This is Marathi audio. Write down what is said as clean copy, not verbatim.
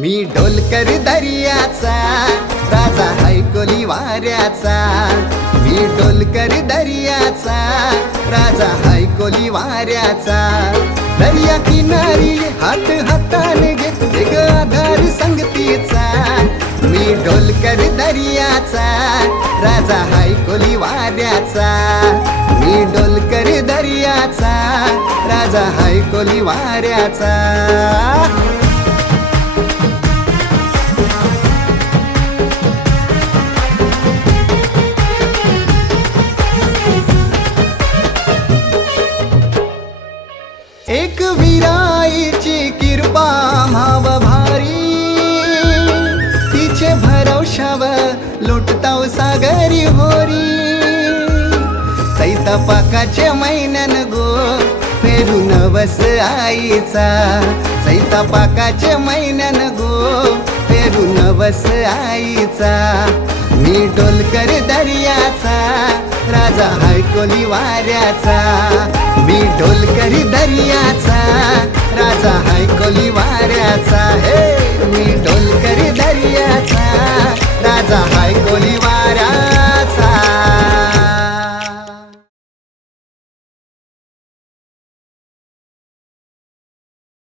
मी ढोलकर दर्याचा राजा हैकोली वाऱ्याचा। मी ढोलकर दर्याचा राजा हैकोली वाऱ्याचा। दर्या किनारी हात हाताने घेते ग आधार संगतीचा। मी ढोलकर दर्याचा राजा हैकोली वाऱ्याचा। मी ढोलकर दर्याचा राजा हैकोली वाऱ्याचा। एक वीराईची कृपा भाव भारी, तिचे भरवशावर लोटताव सागरी होरी। चैता पाकाचे महिन्यान गो फेरून वस आईचा। चैता पाकाचे महिन्यान गो फेरून वस आईचा। मी ढोलकर दर्याचा राजा हैकोली वाऱ्याचा। मी ढोलकर दर्याचा राजा हैकोली वाऱ्याचा। हे मी ढोलकर दर्याचा